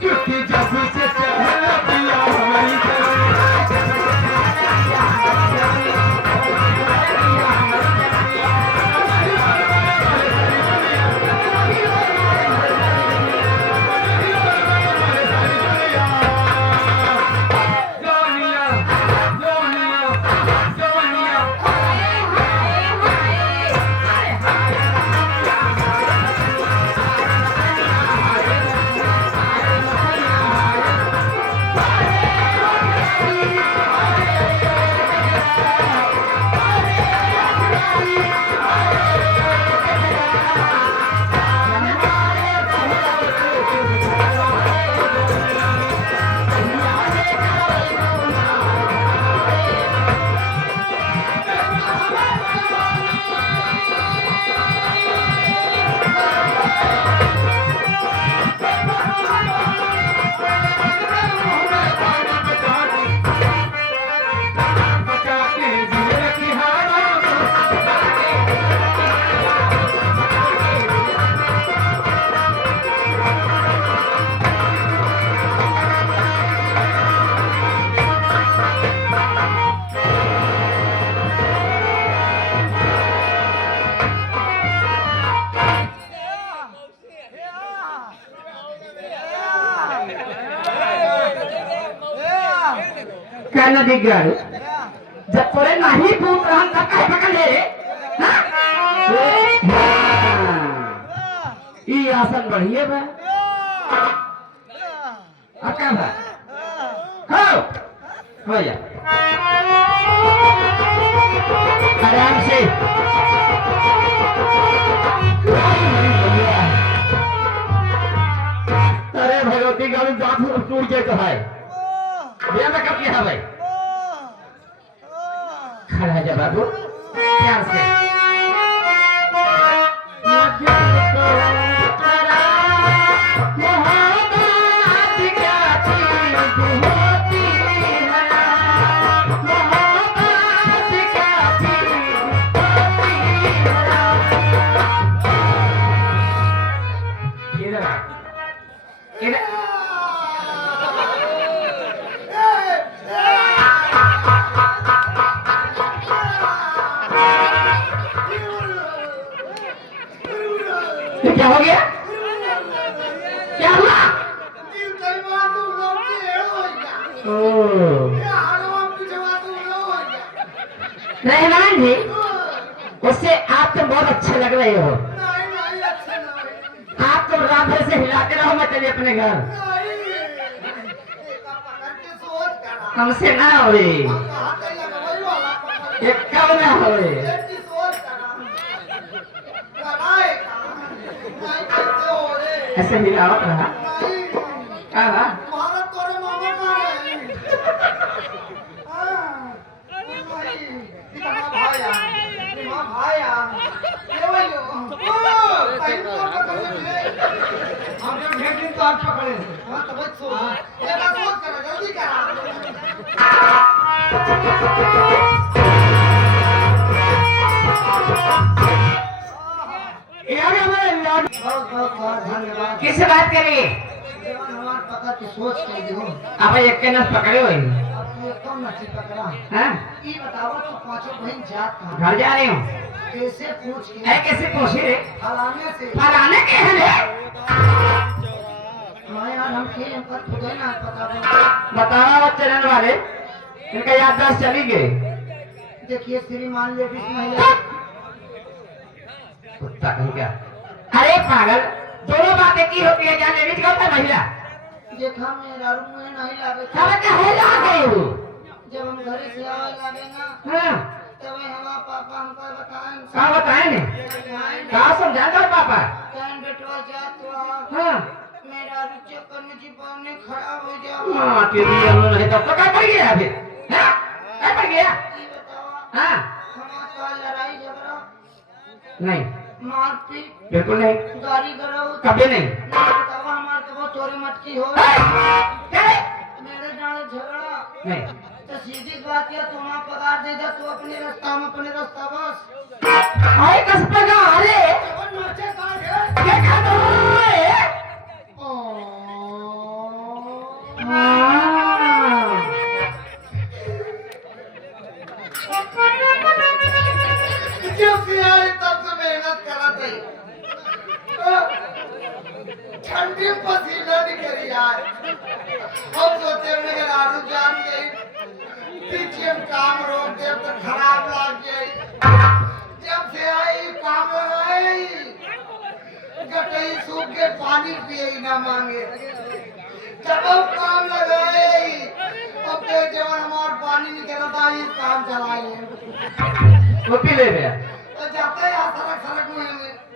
क्योंकि जब से चढ़ दिया हमारी कहना दिख गया जब तोरे नहीं पूछ रहा तब कहे पकड़ ले ये आसन बढ़िए बा क्या बा हो जा आराम से अरे भगवती का जात टूट गए तो है भैया मैं कब किया भाई खड़ा है बाबू प्यार से क्या हो गया क्या हुआ रहमान जी उससे आप तो बहुत अच्छे लग रहे हो आप तो रात भर से हिलाते रहो मैं चलिए अपने घर हमसे ना हो कब ना हो ऐसे मिलावट रहा क्या किससे बात करेंगे सोच के आप एक के नस पकड़े हुए घर जा रही हूँ कैसे पूछ कैसे पूछे रे फलाने से फलाने के हैं रे यार हम के खुद ना बताना वो चैनल वाले इनका याददाश्त चली गई देखिए श्रीमान लेडीज महिला कुत्ता कहीं क्या अरे पागल दोनों बातें की होती है क्या लेडीज का होता है महिला देखा मेरा रूम में नहीं लागे सब क्या है ला गई हो जब हम घर से आवे लागे ना हां तब हमारा पापा हमको बताएं क्या बताएं ने क्या समझा दो पापा जान बेटवा जा तो हां मेरा रुचि करने की बनने खराब हो जाओ हां तेरी हम नहीं तो क्या कर गया अभी हां क्या कर गया ये बताओ हां हमारा लड़ाई झगड़ा नहीं मारपीट बिल्कुल नहीं गाड़ी गड़ो कभी नहीं बताओ हमारे को चोरी मटकी हो क्या मेरे जाने झगड़ा नहीं तो सीधी बात है तुम्हारा पगार दे दे तो अपने रास्ता बस आए कस पगा अरे नाचे का है क्या कर रहे ओ हाँ। जब से आए तब से मेहनत करत है। ठंडी पसीना निकल जाए। हम सोचे मेरे आलू जान गई, पीछे हम काम रोक दे तो खराब लग जाए। जब से आई काम लगाई, गटई सूख के पानी पिए ही ना मांगे। जब हम काम लगाए, अब तो जब हमारा पानी निकला था ये काम चलाए। वो पी ले गया। तो जाते हैं सड़क सड़क में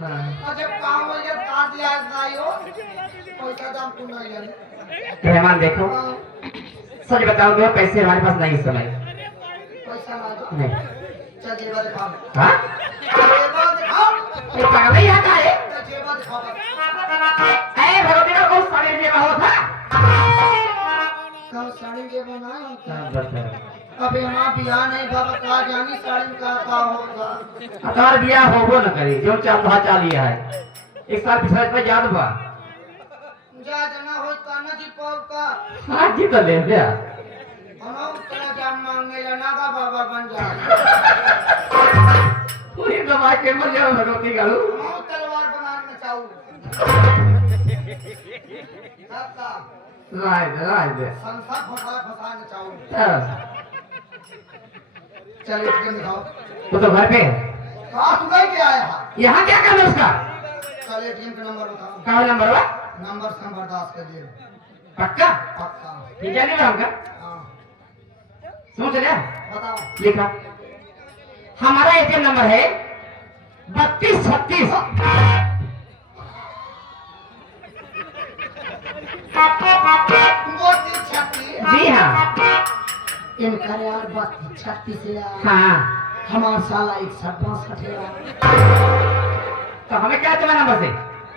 हाँ। और जब काम हो गया काट दिया नहीं हो, पैसा दाम को नहीं लेने। रहमान देखो, सच बताओ तो पैसे हमारे पास नहीं इस समय। पैसा ना दो। नहीं। चल जेबा दिखाओ। हाँ? जेबा दिखाओ। ये पागल ही आता है। तो जेबा दिखाओ। ऐ भगवती का बहुत सारे जेबा होता। तो साड़ी जेबा ना होता। हाँ, बस। अबे माँ बिया नहीं बाबा का जानी साड़ी का होगा। अकार बिया होबो न करी, जो चाल लिया है। एक साल पिछले पे याद बा। जा जना हो काना जी पाव का। हाँ जी तो ले गया। हम तेरा जान मांगने लेना का बाबा बन जा। पूरी दवा के मर जाओ भगवती का। हम तलवार बनाने चाहूँ। का राय दे। संसार फसाने चाहूँ। हाँ। चल एक दिखाओ। वो तो घर पे है। कहाँ तू गए क्या आया है? यहाँ क्या करना उसका? चल एटीएम का नंबर बताओ। कहाँ नंबर हुआ? नंबर संबर दास के लिए। पक्का? पक्का। ठीक है नहीं रहूँगा। हाँ। समझ लिया? बताओ। लिखा। हमारा एटीएम नंबर है 3236। मोटी छत्ती। जी हाँ। इनका यार 36 यार। हाँ। हमारा साला 61 यार। तो हमें क्या तुम्हारा नंबर से?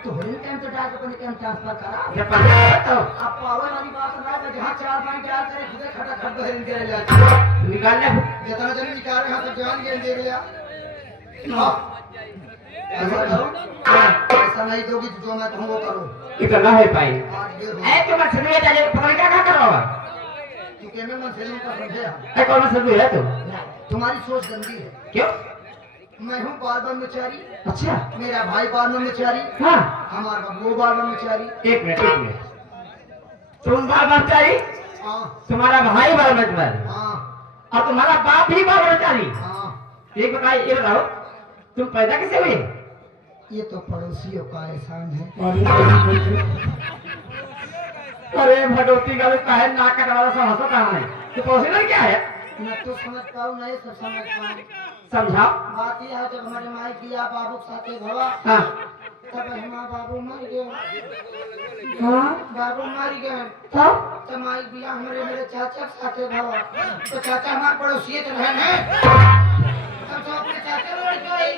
तो होने टाइम तो डाल अपने टाइम ट्रांसफर करा। जब पता तो आप पावर वाली बात ना है जहाँ 4 पॉइंट डाल करे खुदे खटा खट बहन करे ले। निकाल ले। जितना जल्दी निकाल रहे हैं तो जान गेंद दे दिया। हाँ। ऐसा करो। ऐसा नहीं दोगी तो जो मैं कहूँ वो करो। इतना है पाई। आज ये हो। ऐ तुम सदुए जाके पता नहीं क्या करोगा? तू कहने मन से का समझे हम। ऐ कौन सदुए है तू? तुम्हारी सोच गंदी है। क्यों? मैं हूँ बार ब्रह्मचारी। अच्छा। मेरा भाई बार ब्रह्मचारी। हाँ। हमारा बबू बार ब्रह्मचारी। एक मिनट। तुम बाल ब्रह्मचारी, हाँ तुम्हारा भाई बाल ब्रह्मचारी हाँ और तुम्हारा बाप भी बाल ब्रह्मचारी। हाँ। एक बताइए, ये बताओ तुम पैदा कैसे हुए? ये तो पड़ोसियों का एहसान है। अरे भगवती का काहे नाक कटवाला सब हंसो कहाँ है? तो पड़ोसी क्या है? मैं तो समझ पाऊँ नहीं सब समझ पाऊँ। समझाओ। बात यह है जब हमारे माई किया बाबू के साथे भवा हाँ। तब हमारा बाबू मर गए। हाँ। बाबू मर गए तो माई बिया हमारे मेरे चाचा के साथे भवा। तो चाचा हमारे पड़ोसी तो बहन है। तब तो अपने चाचा लड़ गई।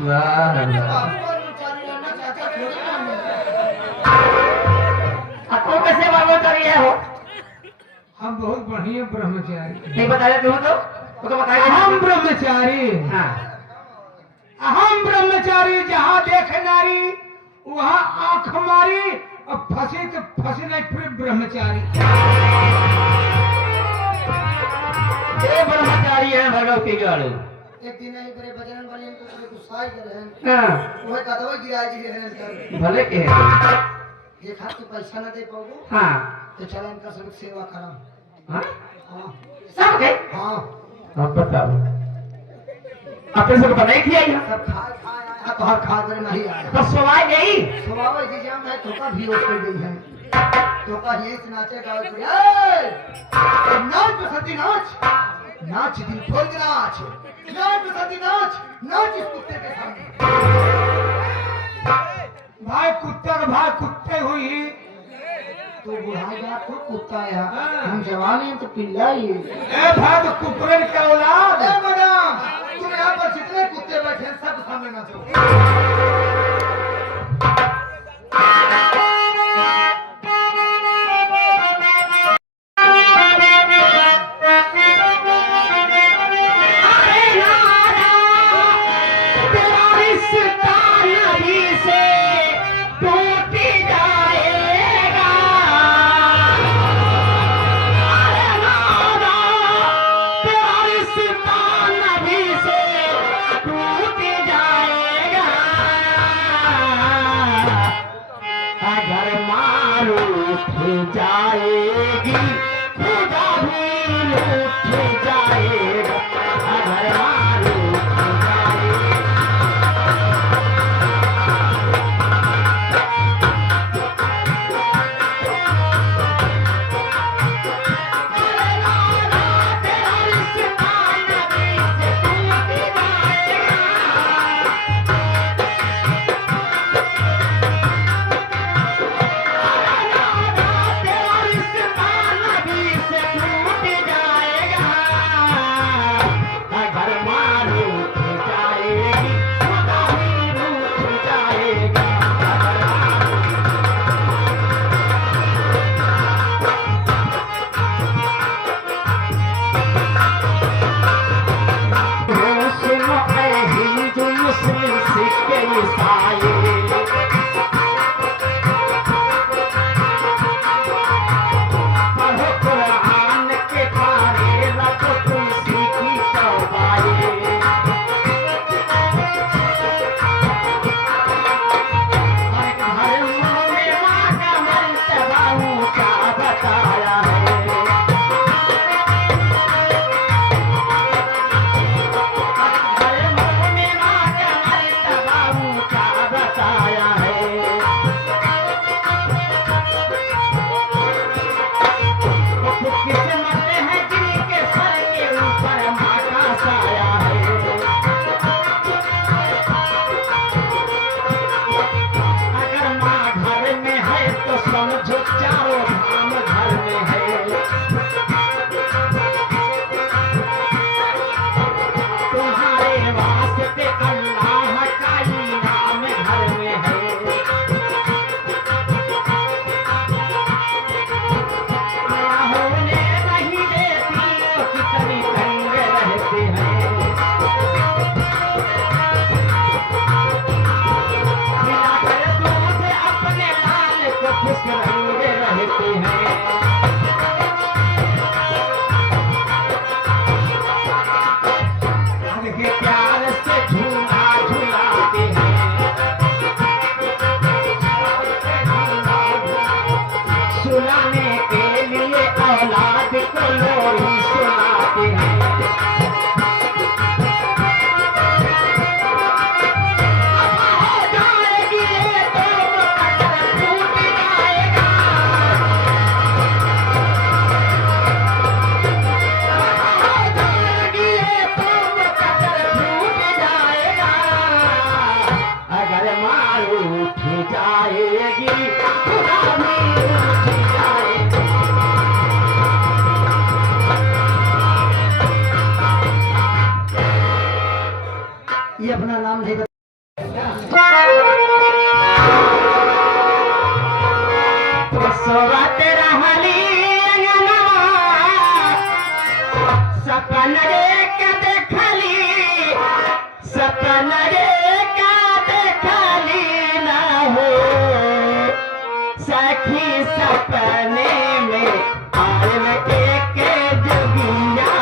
बाबू और बेचारी रहना चाचा थोड़ी रहना। आपको कैसे बाल ब्रह्मचारी है हो? हम बहुत बढ़िया ब्रह्मचारी। नहीं बताया तुम तो? वो तो बताया। हम ब्रह्मचारी। हाँ। हम ब्रह्मचारी जहाँ देखे नारी वहाँ आंख मारी और फंसी तो फंसी नहीं फिर ब्रह्मचारी। ये ब्रह्मचारी है भगवती गाड़ू। एक दिन ही बड़े बजरंग बली को गुस्सा कर रहे हैं। हाँ। वो कदवा गिरा जी है। भले के है। ये खाती पैसा न दे पाओगे हाँ। तो चला इनका सब सेवा करा। हाँ? हाँ सब गए? हाँ आप बताओ। अपने सबको बनाई थी आई सब खाए खाए आया तो हर खा कर नहीं आया। तो सुनाई गई। स्वभाव ऐसी जाम है तो का भी हो गई है। तो का ये नाचे गाओ नाच बसंती नाच नाच दिल खोल के नाच नाच बसंती नाच नाच इस कुत्ते के सामने। भाई कुत्ता का भाई कुत्ते हुई तो बुढ़ाई बात तो कुत्ता है। हम जवान हैं तो पिल्ला ही है। ए भाई तो कुकुरन का औलाद। ए मैडम तुम यहाँ पर जितने कुत्ते बैठे हैं सब सामने नाचो। अगर मारू उठ जाएगी खुदा भी उठ जाएगा, अगर मारू उठ जाएगी। ये अपना नाम नहीं सोवत रहली सपन रे के देखली, सपन रे का देखली ना हो सखी, सपने में आयल एक जोगिया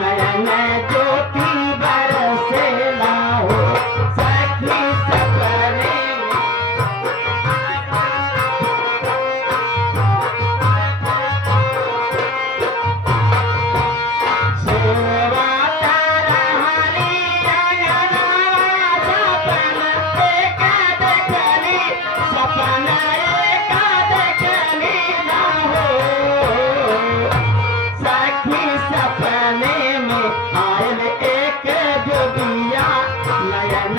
नयन ज्योति बरसे ना हो सखी, सपने सपने में आयल एक जोगिया नयन